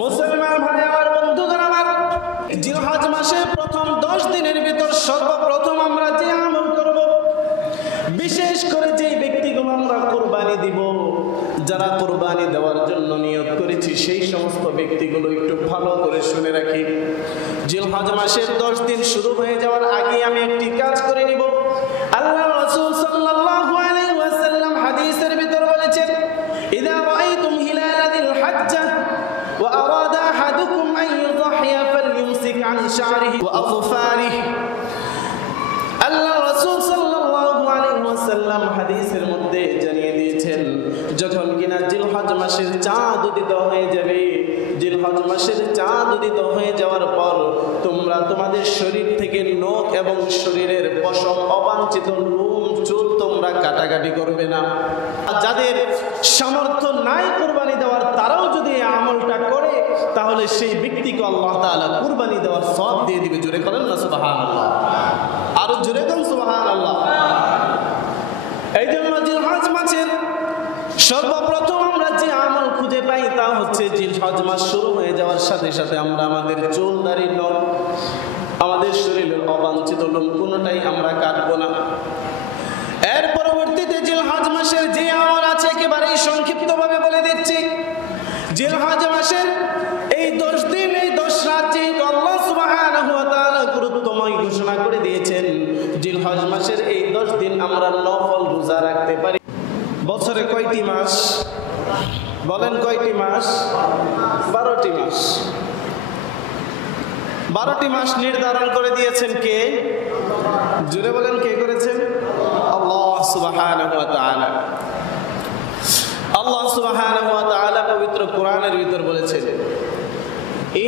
মুসলমান ভাই আমার, বন্ধুগণ আমার, জিলহজ মাসের প্রথম 10 দিনের ভিতর সর্বপ্রথম আমরা যে আমল করব, বিশেষ করে যে ব্যক্তিগুলো আমরা কুরবানি দিব, যারা কুরবানি দেওয়ার জন্য নিয়ত করেছি, সেই সমস্ত ব্যক্তিগুলো একটু ভালো করে শুনে রাখি। জিলহজ মাসের 10 দিন শুরু হয়ে যাওয়ার আগে আমি একটি কাজ করে নিব। আল্লাহ রাসূল সাল্লাল্লাহু আলাইহি ওয়াসাল্লাম হাদিসের ভিতর বলেছেন, ইযা রাআইতুম হিলাল যিল হজ্জা ওয়া আরাদা আহাদুকুম আন ইউযহিয়া ফালইউমসিক আন শা'রিহি ওয়া আযফারিহি। আল্লাহ রাসূল সাল্লাল্লাহু আলাইহি ওয়াসাল্লাম হাদিসের মধ্যে জানিয়ে দিয়েছেন, যখন কিনা জিলহজ মাসের চাঁদ উদিত হয়ে যাবে, জিলহজ মাসের চাঁদ উদিত হয়ে যাওয়ার পর তোমরা তোমাদের শরীর থেকে নখ এবং শরীরের পশম, অবাঞ্ছিত লোম চুল তোমরা কাটাকাটি করবে না। যাদের সামর্থ্য নাই কুরবানি দেওয়ার, তারাও যদি এই আমলটা করে, তাহলে সেই ব্যক্তিকে আল্লাহ তাআলা কুরবানি দেওয়ার সওয়াব দিয়ে দিবে। জোরে করেন না সুবহানাল্লাহ, আরো জোরে করেন সুবহানাল্লাহ। এই জন্য জিলহজ মাসের সর্বপ্রথম আমরা যে আমল খুঁজে পাই তা হচ্ছে, জিলহজ মাস শুরু হয়ে যাওয়ার সাথে সাথে আমরা আমাদের চুল, দাড়ি, নখ, আমাদের শরীরের অবাঞ্ছিত লোম কোনোটাই আমরা কাটবো না। এর পরবর্তীতে জিলহজ মাসের যে আমল আছে একেবারেই সংক্ষিপ্তভাবে বলে দিচ্ছি। জিলহজ মাসের এই 10 দিন, এই 10 রাত যেহেতু আল্লাহ সুবহানাহু ওয়া তাআলা গুরুত্বময় ঘোষণা করে দিয়েছেন, জিলহজ মাসের এই 10 দিন আমরা নফল রোজা রাখতে পারি। বছরে কয়টি মাস বলেন? কয়টি মাস? 12টি মাস। 12টি মাস নির্ধারণ করে দিয়েছেন কে? জোরে বলেন, কে করেছেন? আল্লাহ সুবহানাহু ওয়া তাআলা। আল্লাহ সুবহানাহু ওয়া তাআলা পবিত্র কোরআনের ভিতর বলেছেন,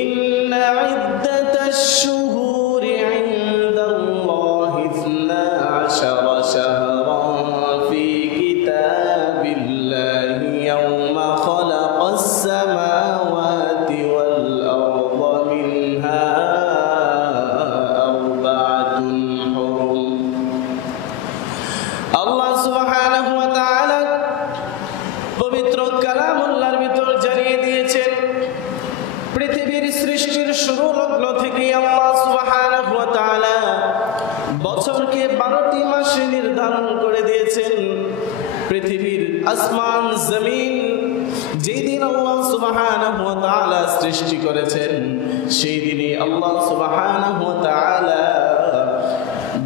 ইন্না ইদ্দাতাশ শুহুরি ইনদাল্লাহি 12 শাহরান ফি কিতাবিল্লাহি ইয়াওমা খালাকাস সামাওয়াতি ওয়াল আরদা মিনহা আরবা'তুন হুরুম। আল্লাহ সুবহানাহু ওয়া তাআলা পবিত্র কালামুল্লাহর ভিতর জানিয়ে দিয়েছেন, পৃথিবীর সৃষ্টির শুরু লগ্ন থেকে আল্লাহ সুবহানাহু ওয়া তাআলা বছরকে 12টি মাসে নির্ধারণ করে দিয়েছেন। পৃথিবীর আসমান জমিন যেই দিন আল্লাহ সুবহানাহু ওয়া তাআলা সৃষ্টি করেছেন, সেই দিনই আল্লাহ সুবহানাহু ওয়া তাআলা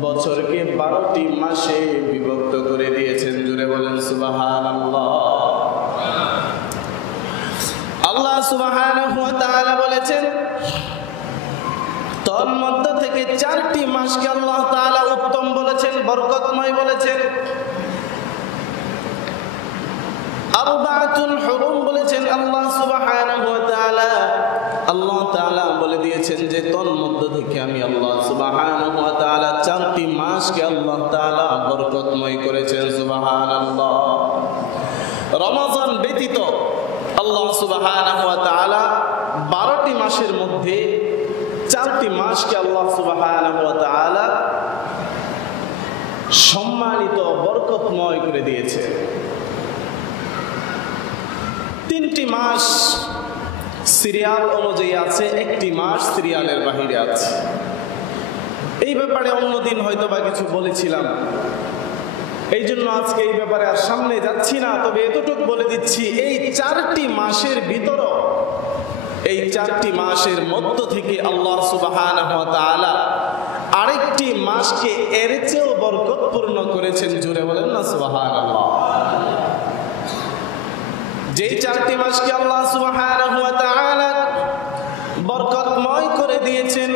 বছরকে 12টি মাসে বিভক্ত করে দিয়েছেন। জুড়ে বলেন সুবহানাল্লাহ। আল্লাহ সুবহানাহু ওয়া তাআলা বলেছেন, তন্মধ্য থেকে 4টি মাসকে আল্লাহ তাআলা উত্তম বলেছেন, বরকতময় বলেছেন। আরবা'তুন হুরুম বলেছেন আল্লাহ সুবহানাহু ওয়া তাআলা। আল্লাহ তাআলা বলে দিয়েছেন যে তন্মধ্য থেকে আমি আল্লাহ সুবহানাহু ওয়া তাআলা 4টি মাসকে আল্লাহ তাআলা বরকতময় করেছেন। সুবহানাল্লাহ। রমজান ব্যতীত আল্লাহ সুবহানাহু ওয়া তাআলা 12টি মাসের মধ্যে 4টি মাসকে আল্লাহ সুবহানাহু ওয়া তাআলা সম্মানিত, বরকতময় করে দিয়েছে। 3টি মাস সিরিয়াল অনুযায়ী আছে, 1টি মাস সিরিয়ালের বাহিরে আছে। এই ব্যাপারে অন্যদিন হয়তো বা কিছু বলেছিলাম, এই জন্য আজকে এই ব্যাপারে আর সামনে যাচ্ছি না। তবে এতটুকু বলে দিচ্ছি, এই 4টি মাসের ভিতর, এই 4টি মাসের মধ্য থেকে আল্লাহ সুবহানাহু ওয়া তাআলা আরেকটি মাসকে এর চেয়েও বরকতপূর্ণ করেছেন। জোরে বলেন না সুবহানাল্লাহ। যে 4টি মাসকে আল্লাহ সুবহানাহু ওয়া তাআলা বরকতময় করে দিয়েছেন,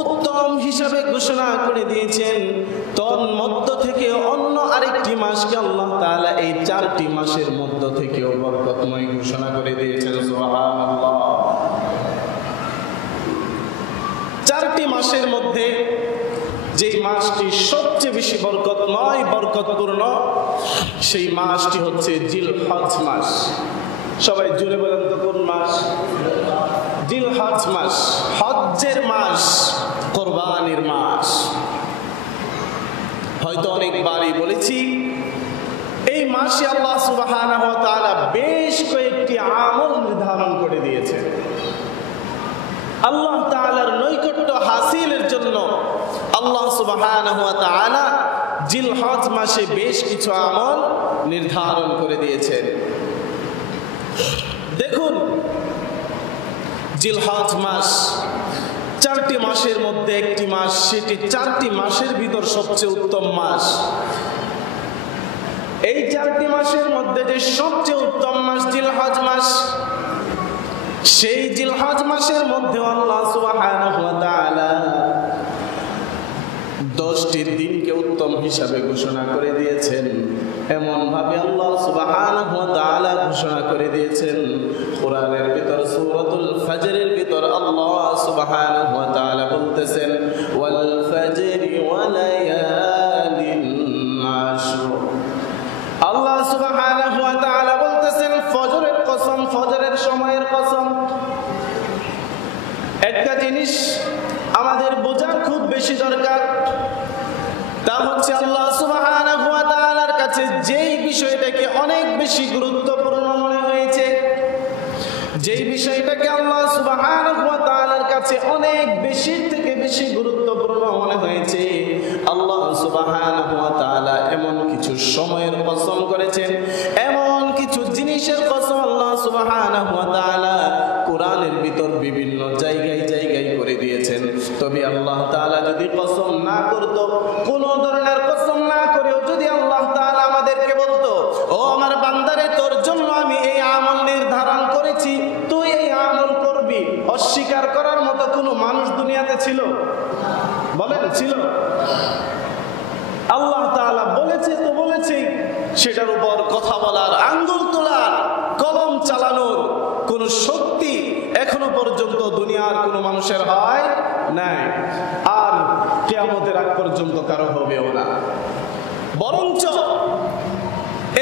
উত্তম হিসাবে ঘোষণা করে দিয়েছেন, তন্মধ্য থেকে অন্য আরেকটি মাসকে আল্লাহ তাআলা এই 4টি মাসের মধ্য থেকেও বরকতময় ঘোষণা করে দিয়েছেন। সুবহানাল্লাহ। 4টি মাসের মধ্যে যে মাসটি সবচেয়ে বেশি বরকতময়, বরকতপূর্ণ, সেই মাসটি হচ্ছে জিলহজ মাস। সবাই জোরে বলেন তো, কোন মাস? জিলহজ মাস, হজ্জের মাস, কুরবানির মাস। হয়তো অনেকবারই বলেছি, এই মাসে আল্লাহ সুবহানাহু ওয়া তাআলা বেশ কয়েকটি আমল নির্ধারণ করে দিয়েছেন। আল্লাহ তাআলার নৈকট্য হাসিলের জন্য আল্লাহ সুবহানাহু ওয়া তাআলা জিলহজ মাসে বেশ কিছু আমল নির্ধারণ করে দিয়েছেন। দেখুন, জিলহজ মাস 4টি মাসের মধ্যে একটি মাস, সেটি 4টি মাসের ভিতর সবচেয়ে উত্তম মাস। এই 4টি মাসের মধ্যে যে সবচেয়ে উত্তম মাস জিলহজ মাস, সেই জিলহজ মাসের মধ্যে আল্লাহ সুবহানাহু ওয়া তাআলা 10টি দিনকে উত্তম হিসাবে ঘোষণা করে দিয়েছেন। এমন ভাবে আল্লাহ সুবহানাহু ওয়া তাআলা ঘোষণা করে দিয়েছেন, কোরআনের ভিতর সূরাতুল ফজরের ভিতর আল্লাহ সুবহানাহু ওয়া তাআলা বলতেছেন, ওয়াল ফজরি ওয়া লায়ালিন আশর। আল্লাহ সুবহানাহু ওয়া তাআলা বলতেছেন ফজরের কসম, ফজরের সময়ের কসম। একটা জিনিস আমাদের বোঝার খুব বেশি দরকার, তা হচ্ছে আল্লাহ সুবহানাহু ওয়া তাআলার কাছে যেই বিষয়টাকে অনেক বেশি গুরুত্বপূর্ণ মনে হয়েছে, যেই বিষয়টাকে আল্লাহ সুবহানাহু ওয়া তাআলার কাছে অনেক বেশি থেকে বেশি গুরুত্বপূর্ণ মনে হয়েছে, আল্লাহ সুবহানাহু ওয়া তাআলা এমন কিছু সময়ের কসম করেছেন, এমন কিছু জিনিসের কসম আল্লাহ সুবহানাহু ওয়া তাআলা কোরআনের ভিতর বিভিন্ন জায়গায় জায়গায় করে দিয়েছেন। তবে আল্লাহ তাআলা যদি কসম না করত, কোন ধরনের কসম না করেও যদি আল্লাহ তাআলা আমাদেরকে বলতো, ও আমার বান্দারে, তোর জন্য আমি এই আমল নির্ধারণ করেছি, তুই এই আমল করবি, অস্বীকার করার মতো কোনো মানুষ দুনিয়াতে ছিল? বলেন, ছিল? আল্লাহ তাআলা বলেছে তো বলেছে, সেটার উপর কথা বলার, আঙ্গুল তোলার, কলম চালানোর কোন শক্তি এখনো পর্যন্ত দুনিয়ার কোন মানুষের হয় নাই, আর কিয়ামতের আগ পর্যন্ত কারো হবেও না। বরঞ্চ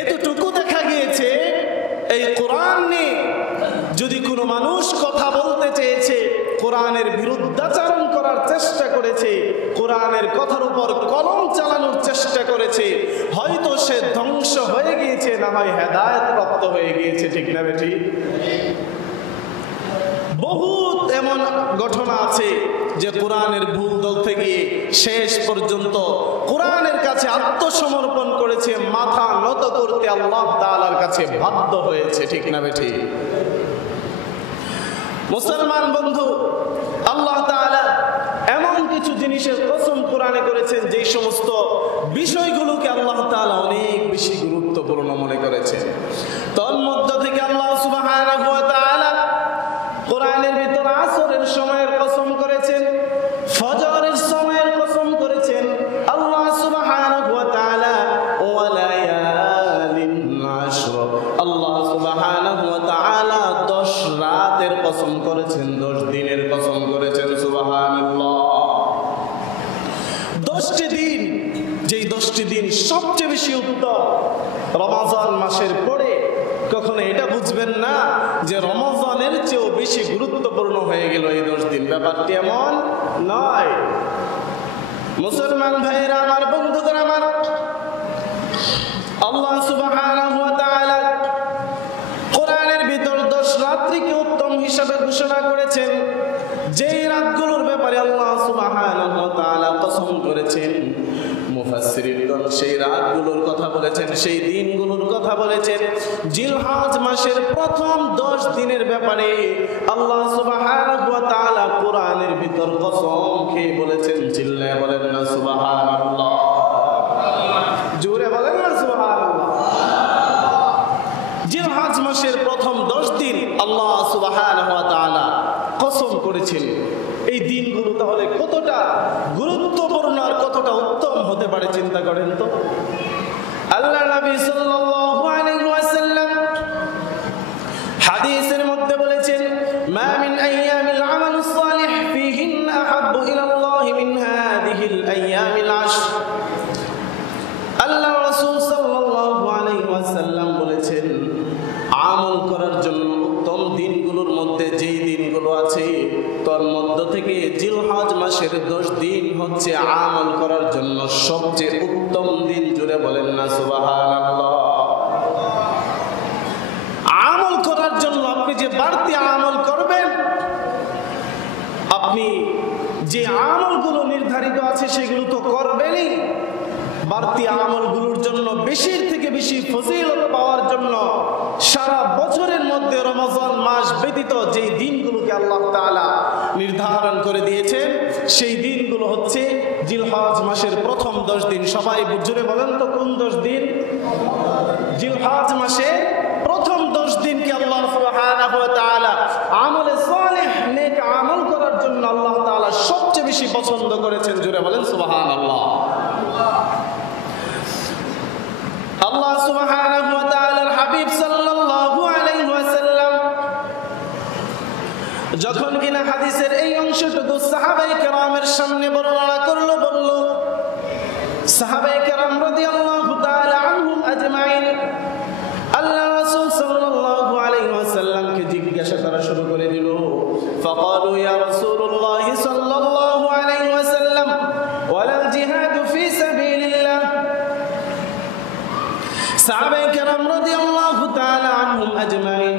এতটুকু দেখা গিয়েছে, এই কোরআন নিয়ে যদি কোনো মানুষ কথা বলতে চেয়েছে, কোরআনের বিরুদ্ধাচরণ করার চেষ্টা করেছে, কোরআনের কথার উপর কলম চালানোর চেষ্টা করেছে, হয়তো সে ধ্বংস হয়ে গিয়েছে, না হয় হেদায়েত প্রাপ্ত হয়ে গিয়েছে। ঠিক না বেঠি? বহুত এমন ঘটনা আছে যে কোরআনের ভুল ধরতে গিয়ে শেষ পর্যন্ত কোরআনের কাছে আত্মসমর্পণ করেছে, মাথা নত করতে আল্লাহ তাআলার কাছে বাধ্য হয়েছে। ঠিক না বেঠি? মুসলমান বন্ধু, আল্লাহ তাআলা এমন কিছু জিনিসের কসম কোরআনে করেছেন, যে সমস্ত বিষয়গুলোকে আল্লাহ তাআলা অনেক বেশি গুরুত্বপূর্ণ মনে করেছেন। তন্মধ্য থেকে আল্লাহ সুবহানাহু ওয়া তাআলা কোরআনের ভিতর আসরের সময়ের কসম করেছেন, ফজরের সময়ের কসম করেছেন। আল্লাহ সুবহানাহু ওয়া তাআলা ওয়া লায়ালিন আশর, আল্লাহ সুবহানাহু ওয়া তাআলা 10 রাতের কসম করেছেন, 10 দিনের কসম করেছেন। সুবহানাল্লাহ। 10টি দিন, যেই 10টি দিন সবচেয়ে বেশি উত্তম। রমজান মাসের পরে কখনো এটা বুঝবেন না যে রমজানের চেয়েও বেশি গুরুত্বপূর্ণ হয়ে গেল এই 10 দিন। ব্যাপারটি এমন নয়। মুসলমান ভাইরা আমার, বন্ধুগণ আমার, আল্লাহ সুবহানাহু ওয়া তাআলা কোরআনের ভিতর 10 রাত্রিকে উত্তম হিসাবে ঘোষণা করেছেন। যেই রাতগুলোর ব্যাপারে আল্লাহ সুবহানাহু ওয়া তাআলা কসম করেছেন, মুফাসসিরিনগণ সেই রাতগুলোর কথা বলেছেন, সেই দিনগুলোর কথা বলেছেন। জিলহজ মাসের প্রথম 10 দিনের ব্যাপারে আল্লাহ সুবহানাহু ওয়া তাআলা কোরআনের ভিতর কসম খেয়ে বলেছেন। চিল্লায়ে বলেন না সুবহানাল্লাহ? জোরে বলেন না সুবহানাল্লাহ? জিলহজ মাসের প্রথম 10 দিন আল্লাহ সুবহানাহু ওয়া তাআলা কসম করেছেন। এই দিনগুলো তাহলে কতটা গুরুত্বপূর্ণ আর কতটা উত্তম হতে পারে চিন্তা করেন তো। আল্লাহ নবী সাল্লাল্লাহু আলাইহি ওয়াসাল্লাম হাদিসের মধ্যে বলেছেন, মা মিন আইয়ামিল আমালুস সালিহ ফীহিন্না আহাব্বু ইলাল্লাহি মিন হাযিহিল আইয়ামিল আশর। আল্লাহ রাসূল সাল্লাল্লাহু আলাইহি ওয়াসাল্লাম বলেছেন, আমল করার জন্য উত্তম দিনগুলোর মধ্যে যেই দিনগুলো আছে, তার মধ্য থেকে জিলহজ মাসের 10 দিন হচ্ছে আমল করার জন্য সবচেয়ে উত্তম দিন। জুড়ে বলেন না সুবহানাল্লাহ? আমল করার জন্য আপনি যে বাড়তি আমল করবেন, যে আমলগুলো নির্ধারিত আছে সেগুলো তো করবেনই, বাড়তি আমলগুলোর জন্য বেশির থেকে বেশি ফজিলত পাওয়ার জন্য সারা বছরের মধ্যে রমজান মাস ব্যতীত যে দিনগুলোকে আল্লাহ তাআলা নির্ধারণ করে দিয়েছেন সেই দিনগুলো হচ্ছে জিলহজ মাসের প্রথম 10 দিন। সবাই জোরে বলেন তো কোন 10 দিন? জিলহজ মাসের প্রথম 10 দিনকে আল্লাহ সুবহানাহু ওয়া তাআলা আমলে সালেহ নেক আমল করার জন্য আল্লাহ তাআলা সবচেয়ে বেশি পছন্দ করেছেন। জোরে বলেন সুবহানাল্লাহ। আল্লাহ সুবহানাহু ওয়া তাআলার হাবিব সাল্লাল্লাহু আলাইহি ওয়াসাল্লাম যখন কিনা হাদিসের এই অংশটুকু সাহাবায়ে কেরামের সামনে বর্ণনা করলো, বলল সাহাবায়ে কেরাম রাদিয়াল্লাহু তাআলা আনহুম আজমাইন আল্লাহ রাসূল সাল্লাল্লাহু আলাইহি ওয়াসাল্লামকে জিজ্ঞাসা করা শুরু করে দিল। ফাকালু ইয়া রাসূলুল্লাহ সাল্লাল্লাহু আলাইহি ওয়াসাল্লাম ওয়ালাল জিহাদু ফি সাবিলিল্লাহ। সাহাবায়ে কেরাম রাদিয়াল্লাহু তাআলা আনহুম আজমাইন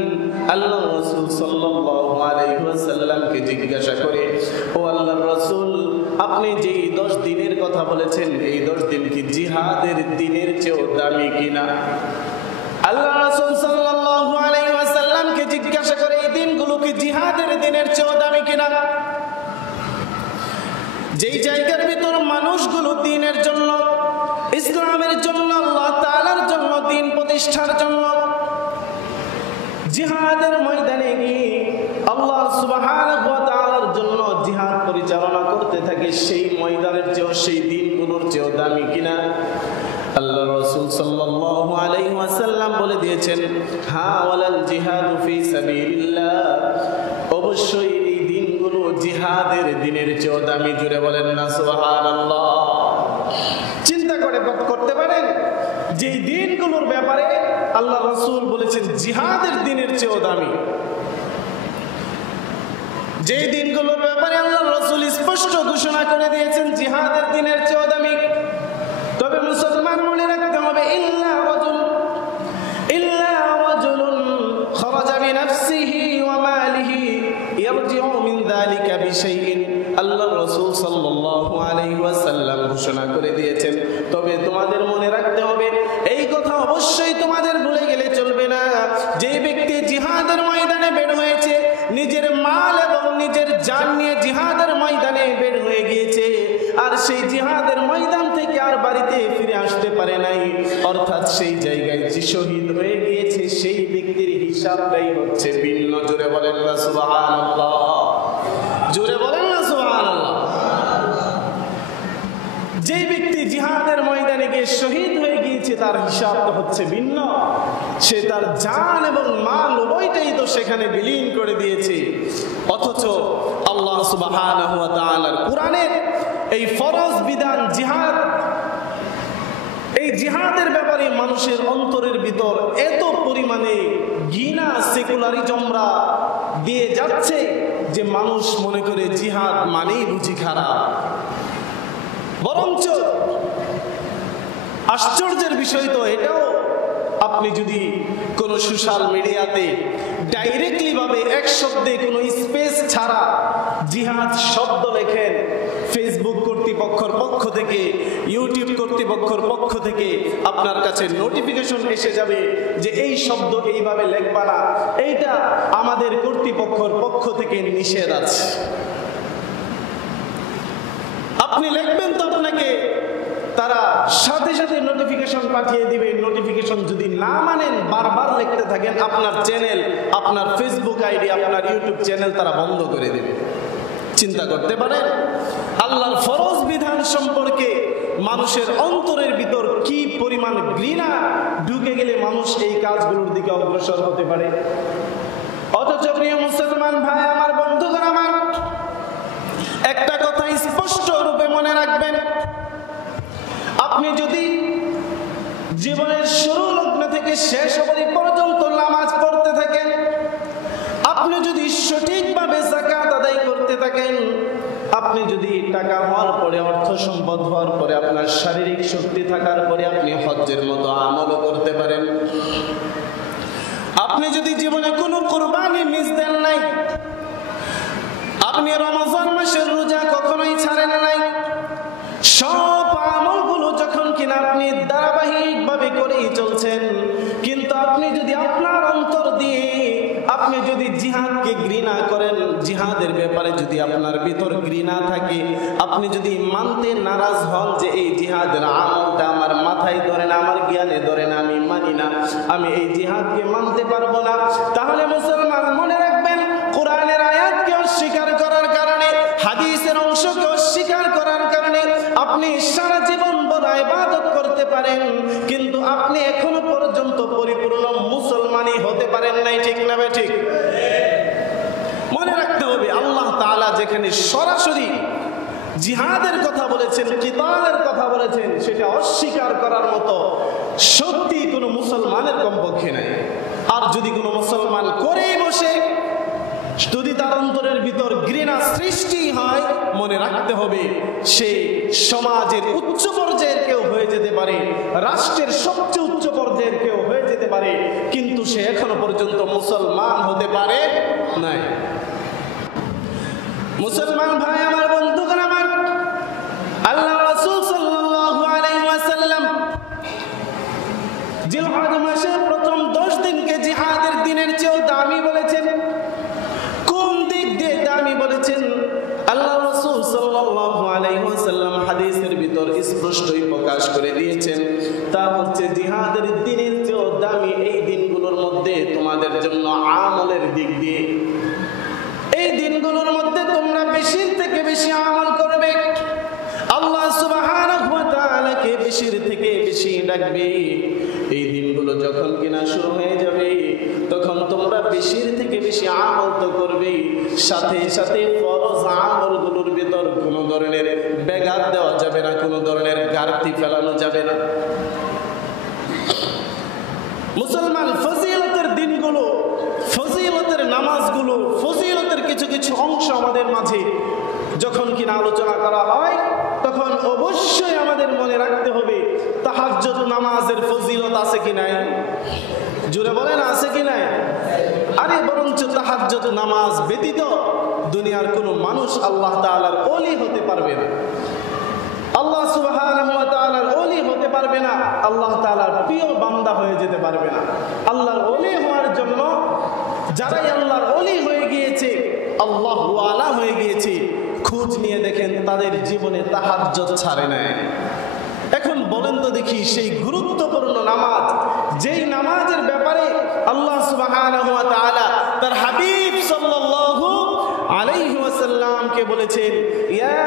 আল্লাহ রাসূল সাল্লাল্লাহু আলাইহি ওয়াসাল্লামকে জিজ্ঞাসা করে, ও আল্লাহর রাসূল, আপনি যেই 10 দিনের কথা বলেছেন এই 10 দিন কি জিহাদের দিনের চেয়েও দামি কিনা? আল্লাহ রাসূল সাল্লাল্লাহু আলাইহি ওয়াসাল্লামকে জিজ্ঞাসা করে এই দিনগুলো কি জিহাদের দিনের চেয়েও দামি কিনা? যেই জায়গার ভিতর মানুষগুলো দ্বীনের জন্য, ইসলামের জন্য, আল্লাহ তাআলার জন্য, দ্বীন প্রতিষ্ঠার জন্য জিহাদের ময়দানে গিয়ে আল্লাহ সুবহানাহু ওয়া তাআলার জন্য জিহাদ পরিচালনা করতে থাকে, সেই ময়দানের চেয়েও সেই দিনগুলোর চেয়েও দামি কিনা? আল্লাহ রাসূল সাল্লাল্লাহু আলাইহি ওয়াসাল্লাম বলে দিয়েছেন, হ্যাঁ, ওয়ালাল জিহাদু ফি সাবিলিল্লাহ, অবশ্যই এই দিনগুলো জিহাদের দিনের চেয়েও দামি। জুড়ে বলেন না সুবহানাল্লাহ। চিন্তা করতে পারেন যে দিনগুলোর ব্যাপারে আল্লাহ রাসূল বলেছেন জিহাদের দিনের চেয়েও দামি। যে দিনগুলোর ব্যাপারে আল্লাহ রাসূল স্পষ্ট ঘোষণা করে দিয়েছেন জিহাদের দিনের চেয়েও দামি। তবে মুসলমান মনে রাখতে হবে, ইল্লা রাজুলুন খারাজা বিনাফসিহি ওয়া মালিহি ইয়ারজিউ মিন যালিকা বিশাইইন। আল্লাহ রাসূল সাল্লাল্লাহু আলাইহি ওয়াসাল্লাম ঘোষণা করে দিয়েছেন। তবে তোমাদের মনে রাখতে হবে, এই কথা অবশ্যই তোমাদের ভুলে গেলে চলবে না, যে ব্যক্তি জিহাদের ময়দানে বের হয়েছে, নিজের মাল এবং নিজের জান নিয়ে জিহাদের ময়দানে বের হয়ে গিয়েছে, আর সেই জিহাদের ময়দান থেকে আর বাড়িতে ফিরে আসতে পারে নাই, অর্থাৎ সেই জায়গায় যে শহীদ হয়ে গিয়েছে সেই ব্যক্তির হিসাবটাই হচ্ছে ভিন্ন। জোরে বলেন না সুবহানাল্লাহ। জোরে বলেন না সুবহানাল্লাহ। যে ব্যক্তি জিহাদের ময়দানে গিয়ে শহীদ হয়ে গিয়েছে তার হিসাবটা হচ্ছে ভিন্ন। সে তার জান এবং মাল উভয়টাই তো সেখানে বিলীন করে দিয়েছে। অথচ আল্লাহ সুবহানাহু ওয়া তাআলার কোরআনের এই ফরজ বিধান জিহাদ, এই জিহাদের ব্যাপারে মানুষের অন্তরের ভিতর এত পরিমাণে ঘৃণা, সেকুলারিজমরা দিয়ে যাচ্ছে যে মানুষ মনে করে জিহাদ মানেই বুঝি খারাপ। বরঞ্চ আশ্চর্যের বিষয় তো এটাও, আপনি যদি কোনো সোশ্যাল মিডিয়াতে ডাইরেক্টলি ভাবে এক শব্দে কোনো স্পেস ছাড়া জিহাদ শব্দ লেখেন, ফেসবুক কর্তৃপক্ষের পক্ষ থেকে, ইউটিউব কর্তৃপক্ষের পক্ষ থেকে আপনার কাছে নোটিফিকেশন এসে যাবে যে এই শব্দ এইভাবে লেখবা না, এইটা আমাদের কর্তৃপক্ষের পক্ষ থেকে নিষেধ আছে। আপনি লিখবেন তো আপনাকে তারা সাথে সাথে নোটিফিকেশন পাঠিয়ে দিবে। নোটিফিকেশন যদি না মানেন, বারবার লিখতে থাকেন, আপনার চ্যানেল, আপনার ফেসবুক আইডি, আপনার ইউটিউব চ্যানেল তারা বন্ধ করে দেবে। চিন্তা করতে পারেন আল্লাহর ফরজ বিধান সম্পর্কে মানুষের অন্তরের ভিতর কি পরিমাণ ঘৃণা ঢুকে গেলে মানুষ এই কাজগুলোর দিকে অগ্রসর হতে পারে। অথচ প্রিয় মুসলমান ভাই আমার, বন্ধুগণ আমার, একটা কথা স্পষ্ট রূপে মনে রাখবেন, আপনি যদি জীবনের শুরু লগ্ন থেকে শেষ অবধি পর্যন্ত নামাজ পড়তে থাকেন, আপনি যদি সঠিকভাবে যাকাত আদায় করতে থাকেন, আপনি যদি টাকা হওয়ার পরে, অর্থ সম্পদ হওয়ার পরে, আপনার শারীরিক শক্তি থাকার পরে আপনি হজ্জের মতো আমলও করতে পারেন, আপনি যদি জীবনে কোনো কুরবানি মিস দেন নাই, আপনি রমজান মাসের রোজা কখনোই ঘৃণা করেন, জিহাদের ব্যাপারে যদি আপনার ভিতর ঘৃণা থাকে, আপনি যদি মানতে নারাজ হন যে এই জিহাদের আমলটা আমার মাথায় ধরে না, আমার জ্ঞানে ধরে না, আমি মানি না, আমি এই জিহাদকে মানতে পারবো না, তাহলে মুসলমান মনে রাখবেন, কোরআনের আয়াতকে অস্বীকার করার কারণে, হাদিসের অংশকে অস্বীকার করার কারণে আপনি সারা জীবন বড় ইবাদত করতে পারেন, কিন্তু আপনি এখনো পর্যন্ত পরিপূর্ণ মুসলমানই হতে পারেন নাই। ঠিক না বে ঠিক? মনে রাখতে হবে, আল্লাহ তাআলা যেখানে সরাসরি জিহাদের কথা বলেছেন, কিতালের কথা বলেছেন, সেটা অস্বীকার করার মতো শক্তি কোনো মুসলমানের কমপক্ষে নাই। আর যদি কোনো মুসলমান করেই বসে, যদি তার অন্তরের ভিতর ঘৃণা সৃষ্টি হয়, মনে রাখতে হবে সে সমাজের উচ্চ পর্যায়ের কেউ হয়ে যেতে পারে, রাষ্ট্রের সবচেয়ে উচ্চ পর্যায়ের কেউ হয়ে যেতে পারে, কিন্তু সে এখনো পর্যন্ত মুসলমান হতে পারে নাই। মুসলমান ভাই আমার, বন্ধুগণ আমার, আল্লাহ রাসূল সাল্লাল্লাহু আলাইহি ওয়াসাল্লাম জিলহজ মাসের প্রথম 10 দিনকে জিহাদের দিনের চেয়েও দামি বলেছেন। কোন দিক দিয়ে দামি বলেছেন? আল্লাহ রাসূল সাল্লাল্লাহু আলাইহি ওয়াসাল্লাম হাদিসের ভিতর স্পষ্টই প্রকাশ করে দিয়েছেন, তা হচ্ছে জিহাদের দিনের চেয়েও দামি এই দিনগুলোর মধ্যে তোমাদের জন্য আমলের দিক দিয়ে, এই দিনগুলোর মধ্যে তোমরা বেশি থেকে বেশি আমল করবে, আল্লাহ সুবহানাহু ওয়া তাআলাকে বেশি থেকে বেশি ডাকবে। এই দিনগুলো যখন কিনা শুরু হয়ে যাবে, তখন তোমরা বেশি থেকে বেশি আমল তো করবে, সাথে সাথে ফরজ আমলগুলোর ভিতর কোনো ধরনের ব্যাঘাত দেওয়া যাবে না, কোনো ধরনের ঘাটতি ফেলানো যাবে না। মুসলমান, ফজিলতের দিনগুলো, ফজিলতের নামাজগুলো, ফজিলতের কিছু কিছু অংশ আমাদের মাঝে যখন কিনা আলোচনা করা হয়, তখন অবশ্যই আমাদের মনে রাখতে হবে তাহাজ্জুদ নামাজের ফজিলত আছে কি নাই? জোরে বলেন, আছে কি নাই? আরে বরঞ্চ তাহাজ্জুদ নামাজ ব্যতীত দুনিয়ার কোনো মানুষ আল্লাহ তাআলার ওলি হতে পারবে না, আল্লাহ সুবহানাহু ওয়া তাআলার ওলি হতে পারবে না, আল্লাহ তাআলার প্রিয় বান্দা হয়ে যেতে পারবে না। আল্লাহর ওলি হওয়ার জন্য যারাই আল্লাহর ওলি হয়ে গিয়েছে, আল্লাহ ওয়ালা হয়ে গিয়েছে, খোঁজ নিয়ে দেখেন তাদের জীবনে তাহাজ্জুদ ছাড়ে নাই। এখন বলেন তো দেখি, সেই গুরুত্বপূর্ণ নামাজ, যেই নামাজের ব্যাপারে আল্লাহ সুবহানাহু ওয়া তাআলা তার হাবিব সাল্লাল্লাহু আলাইহি ওয়াসাল্লামকে বলেছেন, ইয়া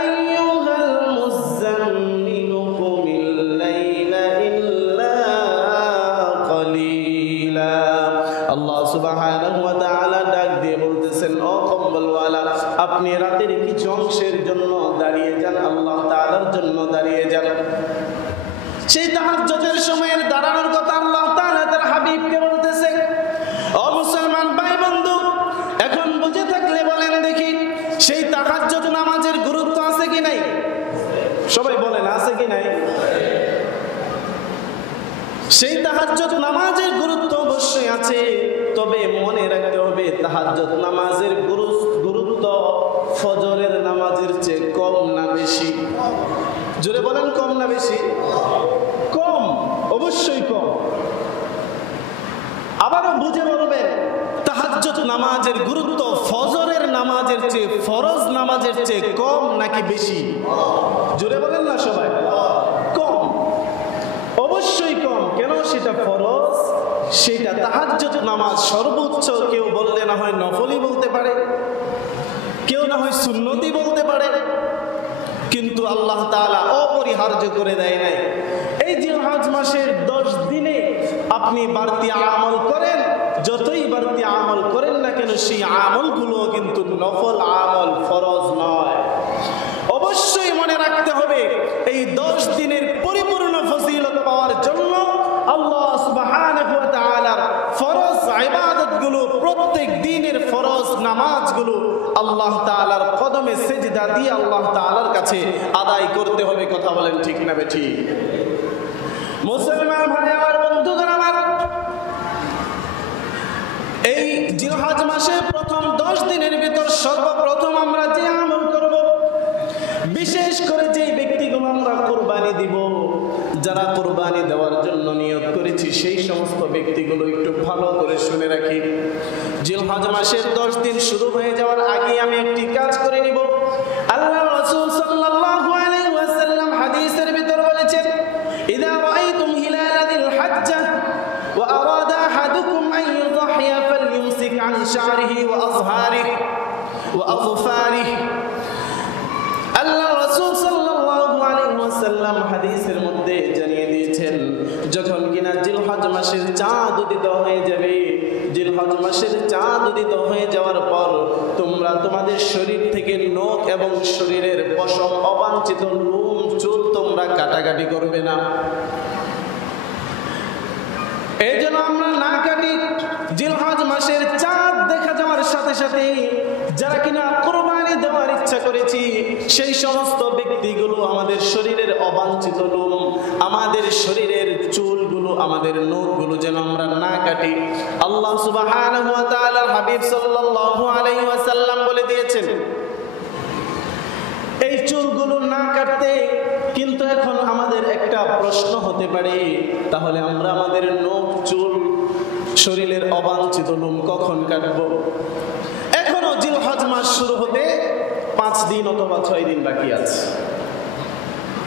আইয়ুহাল মুযাম্মিলু কুমিল লাইলা ইল্লা কালিলা। আল্লাহ সুবহানাহু ওয়া তাআলা ডাক দিয়ে বলতেছেন, ও কম্বলওয়ালা, আপনি রাতের কিছু অংশের জন্য দাঁড়িয়ে যান, আল্লাহ তাআলার জন্য দাঁড়িয়ে যান। সেই তাহাজ্জুদের সময়ের দাঁড়ানোর কথা আল্লাহ তাআলা তার হাবিবকে বলতেছে। ও মুসলমান ভাই বন্ধু, এখন বুঝে থাকলে বলেন দেখি, সেই তাহাজ্জুদ নামাজের গুরুত্ব আছে কি নাই? সবাই বলেন, আছে কি নাই? সেই তাহাজ্জুদ নামাজের গুরুত্ব অবশ্যই আছে, তবে মনে রাখতে হবে তাহাজ্জুদ নামাজের গুরুত্ব ফজরের নামাজের চেয়ে কম না বেশি? জোরে বলেন, কম না বেশি? কম, অবশ্যই কম। আবারও বুঝে বলবেন, তাহাজ্জুদ নামাজের গুরুত্ব ফজরের নামাজের চেয়ে, ফরজ নামাজের চেয়ে কম নাকি বেশি? জোরে বলেন না সবাই? কম, অবশ্যই কম। কেন? সেটা ফরজ, সেটা তাহাজ্জুদ নামাজ সর্বোচ্চ কেউ বললে না হয় নফলি বলতে পারে, কেউ না হয় সুন্নতি বলতে পারে, কিন্তু আল্লাহ তাআলা অপরিহার্য করে দেয় নাই। এই জিলহজ মাসের 10 দিনে আপনি বাড়তি আমল করেন, যতই বাড়তি আমল করেন না কেন, সেই আমলগুলো কিন্তু নফল আমল, ফরজ নয়। অবশ্যই মনে রাখতে হবে, এই 10 দিনের পরিপূর্ণ ফজিলত পাওয়ার জন্য আল্লাহ সুবহানাহু ওয়া তাআলার ফরজ ইবাদতগুলো, প্রত্যেক দিনের ফরজ নামাজগুলো আল্লাহ তাআলার কদমে সিজদা দিয়ে আল্লাহ তাআলার কাছে আদায় করতে হবে। কথা বলেন ঠিক না বেঠিক? মুসলমান ভাই আমার, বন্ধুগণ আমার, এই জিলহজ মাসে প্রথম 10 দিনের ভিতর সর্বপ্রথম আমরা যে আমল করব, বিশেষ করে যে ব্যক্তিগুলো আমরা কুরবানি দিব, যারা কুরবানি দেওয়ার জন্য নিয়ত করেছি, সেই সমস্ত ব্যক্তিগুলো একটু ভালো করে শুনে রাখি। জিলহজ মাসের 10 দিন শুরু হয়ে যাওয়ার আগে আমি একটি কাজ করে নিব। আল্লাহ রাসূল সাল্লাল্লাহু আলাইহি ওয়াসাল্লাম হাদিসের ভিতর বলেছেন, ইযা রাআইতুম হিলালা যিল হাজ্জাহ ওয়া আরাদা আহাদুকুম আন ইউযহিয়া ফালইউমসিক আন শা'রিহি ওয়া আযহারিহি ওয়া আযফারিহি। আল্লাহ রাসূল সাল্লাল্লাহু আলাইহি ওয়াসাল্লাম হাদিসের মধ্যে জানিয়ে দিয়েছেন, যখন কিনা জিলহজ মাসের চাঁদ উদিত হয়ে যাবে, জিলহজ মাসের চাঁদ উদিত হয়ে যাওয়ার পর তোমরা তোমাদের শরীর থেকে নখ এবং শরীরের পশম অবাঞ্ছিত লোম চুল তোমরা কাটাকাটি করবে না। এই জন্য আমরা না কাটি। জিলহজ মাসের চাঁদ দেখা যাওয়ার সাথে সাথে যারা কিনা কুরবানি দেওয়ার ইচ্ছা করেছি সেই সমস্ত ব্যক্তিগুলো আমাদের শরীরের অবাঞ্ছিত লোম, আমাদের শরীরের চুলগুলো, আমাদের নখগুলো যেন আমরা না কাটি। আল্লাহ সুবহানাহু ওয়া তাআলার হাবিব সাল্লাল্লাহু আলাইহি ওয়াসাল্লাম বলে দিয়েছেন এই চুলগুলো না কাটতে। কিন্তু এখন আমাদের একটা প্রশ্ন হতে পারে, তাহলে আমরা আমাদের নখ, চুল, শরীরের অবাঞ্ছিত লোম কখন কাটবো? এখনো জিলহজ মাস শুরু হতে 5 দিন অথবা 6 দিন বাকি আছে।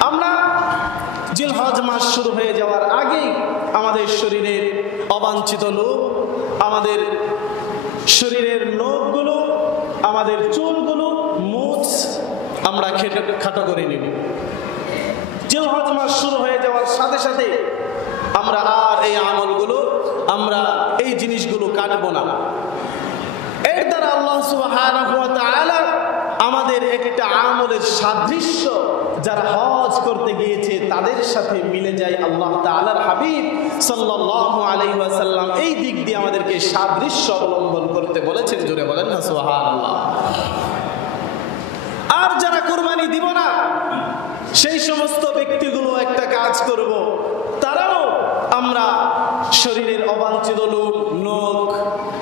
আমরা জিলহজ মাস শুরু হয়ে যাওয়ার আগেই আমাদের শরীরের অবাঞ্ছিত লোম, আমাদের শরীরের নখগুলো, আমাদের চুলগুলো, মুছ আমরা খাটো করে নিব। জিলহজ মাস শুরু হয়ে যাওয়ার সাথে সাথে আমরা আর এই আমলগুলো, আমরা এই জিনিসগুলো কাটবো না। এর দ্বারা আল্লাহ সুবহানাহু ওয়া তাআলা আমাদের একটা আমলের সাদৃশ্য যারা হজ করতে গিয়েছে তাদের সাথে মিলে যায়। আল্লাহ তাআলার হাবিব সাল্লাল্লাহু আলাইহি ওয়াসাল্লাম এই দিক দিয়ে আমাদেরকে সাদৃশ্য অবলম্বন করতে বলেছেন। জোরে বলেন না সুবহানাল্লাহ। আর যারা কুরবানি দিব না সেই সমস্ত ব্যক্তিগুলো একটা কাজ করব, তারাও আমরা শরীরের অবাঞ্ছিত লোম, নখ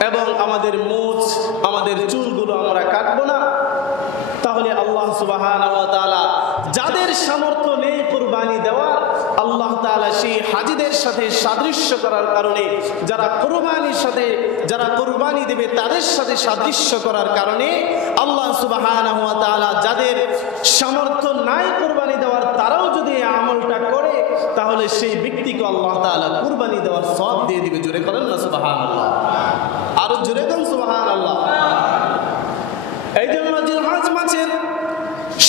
এবং আমাদের মুছ, আমাদের চুলগুলো আমরা কাটবো না। তাহলে আল্লাহ সুবহানাহু ওয়া তাআলা যাদের সামর্থ্য নেই কুরবানি দেওয়ার, আল্লাহ তাআলা সেই হাজীদের সাথে সাদৃশ্য করার কারণে, যারা কুরবানির সাথে, যারা কুরবানি দেবে তাদের সাথে সাদৃশ্য করার কারণে আল্লাহ সুবহানাহু ওয়া তাআলা যাদের সামর্থ্য নাই কুরবানি দেওয়ার, তারাও যদি এই আমলটা করে তাহলে সেই ব্যক্তিকে আল্লাহ তাআলা কুরবানি দেওয়ার সওয়াব দিয়ে দিবে। জোরে করেন না সুবহানাল্লাহ। আরো জোরে করেন সুবহানাল্লাহ। এই জন্য জিলহজ মাসের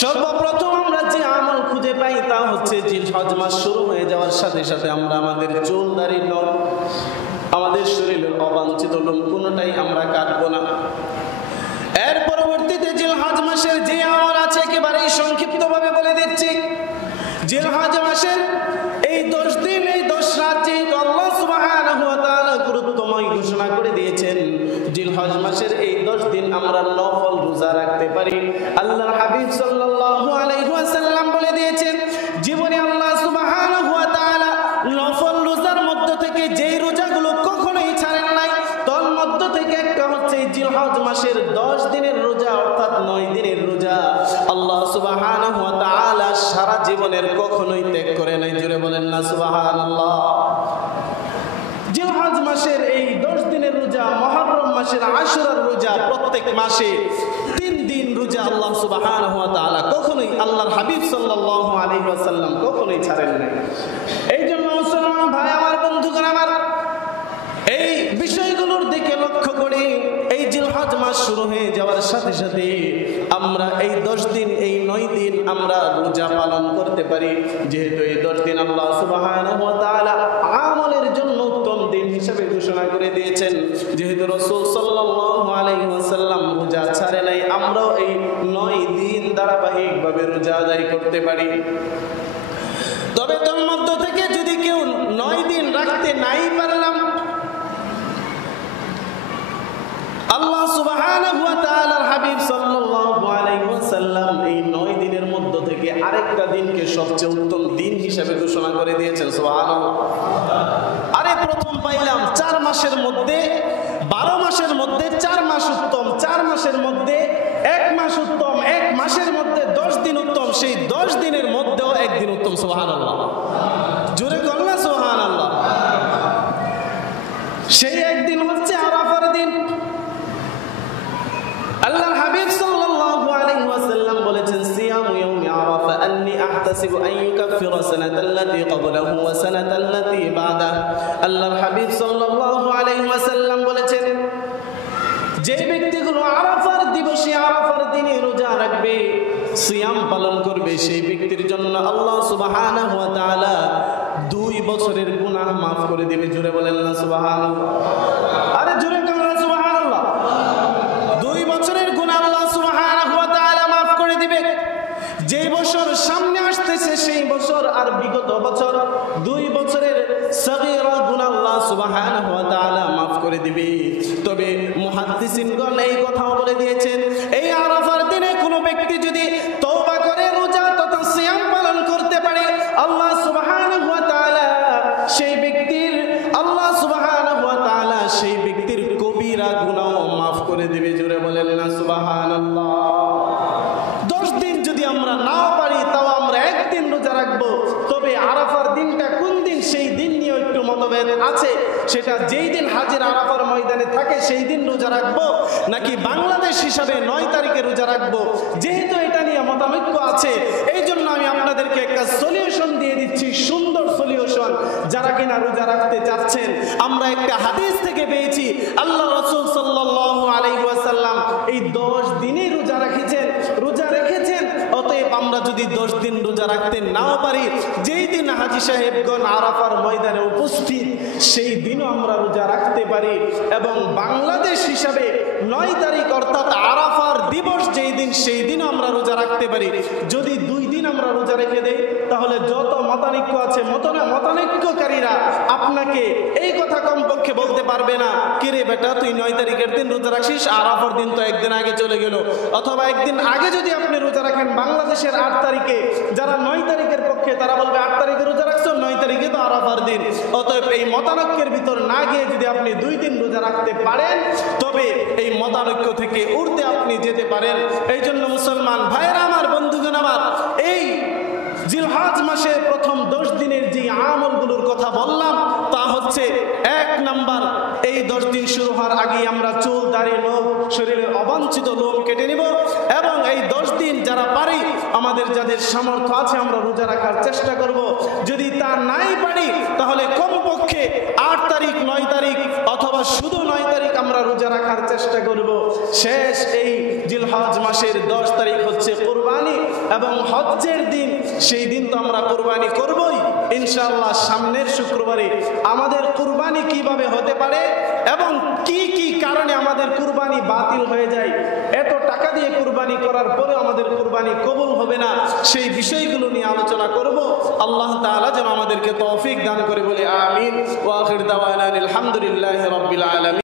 সর্বপ্রথম আমরা যে আমল খুঁজে পাই তা হচ্ছে জিলহজ মাস শুরু হয়ে যাওয়ার সাথে সাথে আমরা আমাদের চুল, দাড়ি, নখ, আমাদের শরীরের অবাঞ্ছিত লোম কোনোটাই আমরা কাটবো না। এর পরবর্তীতে জিলহজ মাসের যে আমল আছে একেবারেই সংক্ষিপ্তভাবে বলে দিচ্ছি। জিলহজ মাসের এই 10 দিন, এই 10 রাত যেহেতু আল্লাহ সুবহানাহু ওয়া তাআলা গুরুত্বময় ঘোষণা করে দিয়েছেন, জিলহজ মাসের এই 10 দিন আমরা নফল রোজা রাখতে পারি। আল্লাহর হাবিব সাল্লাল্লাহু আলাইহি ওয়াসাল্লাম বলে দিয়েছেন, জীবনে আল্লাহ সুবহানাহু ওয়া তাআলা নফল রোজার মধ্য থেকে যেই রোজাগুলো কখনোই ছাড়েন নাই, তার মধ্য থেকে একটা হচ্ছে জিলহজ মাসের 10 দিনের রোজা, অর্থাৎ 9 দিনের রোজা। আল্লাহ সুবহানাহু ওয়া তাআলা সারা জীবনের কখনোই ত্যাগ করে নাই। জোরে বলেন না সুবহানাল্লাহ। জিলহজ মাসের এই 10 দিনের রোজা, মুহররম মাসের আশুরার রোজা, প্রত্যেক মাসে 3 দিন রোজা আল্লাহ সুবহানাহু ওয়া তাআলা কখনোই, আল্লাহর হাবিব সাল্লাল্লাহু আলাইহি ওয়াসাল্লাম কখনোই ছাড়েন নাই। এই জন্য মুসলমান ভাই আমার, বন্ধুগণ আমার, এই বিষয়গুলোর দিকে লক্ষ্য করে এই জিলহজ মাস শুরু হয়ে যাওয়ার সাথে সাথে আমরা এই 10 দিন, এই 9 দিন আমরা রোজা পালন করতে পারি। যেহেতু এই 10 দিন আল্লাহ সুবহানাহু ওয়া তাআলা আমলের জন্য উত্তম দিন হিসেবে ঘোষণা করে দিয়েছেন, যেহেতু রাসূল সাল্লাল্লাহু আলাইহি ওয়াসাল্লাম রোজা ছাড়ে নাই, আমরাও এই 9 দিন ধারাবাহিকভাবে রোজা আদায় করতে পারি। তবে তার মধ্য থেকে যদি কেউ 9 দিন রাখতে নাই পারলাম, আল্লাহ সুবহানাহু ওয়া তাআলার হাবিব সাল্লাল্লাহু আলাইহি ওয়াসাল্লাম এই 9 দিনের মধ্য থেকে আরেকটা দিনকে সবচেয়ে উত্তম দিন হিসেবে ঘোষণা করে দিয়েছেন। সুবহানাল্লাহ। আরে প্রথম পাইলাম 4 মাসের মধ্যে, 12 মাসের মধ্যে 4 মাস উত্তম, 4 মাসের মধ্যে 1 মাস উত্তম, 1 মাসের মধ্যে 10 দিন উত্তম, সেই 10 দিনের মধ্যেও 1 দিন উত্তম। সুবহানাল্লাহ। জোরে বলেন না সুবহানাল্লাহ। সেই একদিন হচ্ছে আরাফার দিন। আল্লাহর হাবিব সাল্লাল্লাহু আলাইহি ওয়াসাল্লাম বলেছেন সিয়ামু ইয়াউমি আরাফা আন্নী আহতাসিবু আন ইউকাফিরা সানাতাল্লাতী ক্বাবলাহু ওয়া সানাতাল্লাতী বা'দাহু। আল্লাহর হাবিব সাল্লাল্লাহু আলাইহি ওয়াসাল্লাম বলেছেন যে ব্যক্তিগুলো আরাফার দিবসে আরাফার দিনে রোজা রাখবে, সিয়াম পালন করবে, সেই ব্যক্তির জন্য আল্লাহ সুবহানাহু ওয়া তাআলা 2 বছরের গুনাহ মাফ করে দিবে। জোরে বলেন না সুবহানাল্লাহ। আরে জোরে বলেন সুবহানাল্লাহ। 2 বছরের গুনাহ আল্লাহ সুবহানাহু ওয়া তাআলা মাফ করে দিবে। যে বছর সামনে আসতেছে সেই বছর আর বিগত বছর 2 বছরের সগীরা গুনাহ আল্লাহ সুবহানাহু ওয়া তাআলা মাফ করে দিবে। তবে মুহাদ্দিসিনগণ এই কথাও বলে দিয়েছেন, এই আরাফার দিনে কোনো ব্যক্তি যদি তওবা করে রোজা তথা সিয়াম পালন করতে পারে, আল্লাহ সুবহানাহু ওয়া তাআলা সেই ব্যক্তির কবিরা গুনাহ মাফ করে দিবে। জোরে বলেন না সুবহানাল্লাহ। 10 দিন যদি আমরা নাও পারি তাও আমরা একদিন রোজা রাখবো। তবে আরাফার দিনটা কোন দিন সেই দিন নিয়ে একটু মতভেদ আছে। সেটা যেই দিন হাজির আরাফার ময়দানে থাকে সেই দিন রোজা রাখবো নাকি বাংলাদেশ হিসাবে 9 তারিখে রোজা রাখবো, যেহেতু এটা নিয়ে মতানৈক্য আছে, এই জন্য আমি আপনাদেরকে একটা সলিউশন দিয়ে দিচ্ছি, সুন্দর সলিউশন। যারা কিনা রোজা রাখতে চাচ্ছেন, আমরা একটা হাদিস থেকে পেয়েছি আল্লাহ রাসূল সাল্লাল্লাহু আলাইহি ওয়াসাল্লাম এই 10 দিনই রোজা রেখেছেন। অতএব আমরা যদি 10 দিন রোজা রাখতে নাও পারি, যেই দিন হাজী সাহেবগণ আরাফার ময়দানে উপস্থিত সেই দিনও আমরা রোজা রাখতে পারি। এবং বাংলাদেশ হিসাবে 9 তারিখ অর্থাৎ আরাফার দিবস যেই দিন সেই দিনও আমরা রোজা রাখতে পারি। যদি 2 দিন আমরা রোজা রেখে দেই তাহলে যত মতানৈক্য আছে মতানৈক্যকারীরা আপনাকে এই কথা কমপক্ষে বলতে পারবে না, কিরে বেটা তুই 9 তারিখের দিন রোজা রাখছিস, আরাফার দিন তো একদিন আগে চলে গেল। অথবা একদিন আগে যদি আপনি রোজা রাখেন বাংলাদেশের 8 তারিখে, যারা 9 তারিখের পক্ষে তারা বলবে 8 তারিখে রোজা রাখছো, 9 তারিখে তো আরাফার দিন। অতএব এই মতানৈক্যের ভিতর না গিয়ে যদি আপনি 2 দিন রোজা রাখতে পারেন তবে এই মতানৈক্য থেকে উঠতে আপনি যেতে পারেন। এই জন্য মুসলমান ভাইরা আমার, বন্ধুগণ আমার, এই জিলহজ মাসের প্রথম 10 দিনের যে আমলগুলোর কথা বললাম তা হচ্ছে 1 নাম্বার, এই 10 দিন শুরু হওয়ার আগে আমরা চুল দাড়ি নখ শরীরের অবাঞ্ছিত লোম কেটে নিব এবং এই 10 দিন যারা পারি, আমাদের যাদের সামর্থ্য আছে আমরা রোজা রাখার চেষ্টা করব। যদি তা নাই পারি তাহলে কমপক্ষে 8 তারিখ 9 তারিখ অথবা শুধু 9 তারিখ আমরা রোজা রাখার চেষ্টা করব। শেষ এই জিলহজ মাসের 10 তারিখ হচ্ছে কুরবানি এবং হজ্জের দিন। সেই দিন তো আমরা কুরবানি করবই ইনশাআল্লাহ। সামনের শুক্রবারে আমাদের কুরবানি কিভাবে হতে পারে এবং কি কি কারণে আমাদের কুরবানি বাতিল হয়ে যায়, এত টাকা দিয়ে কুরবানি করার পরে আমাদের কুরবানি কবুল হবে না, সেই বিষয়গুলো নিয়ে আলোচনা করব। আল্লাহ তাআলা যেন আমাদেরকে তৌফিক দান করে বলে আমিন। ওয়া আখির দাওয়ানা আলহামদুলিল্লাহি রাব্বিল আলামিন।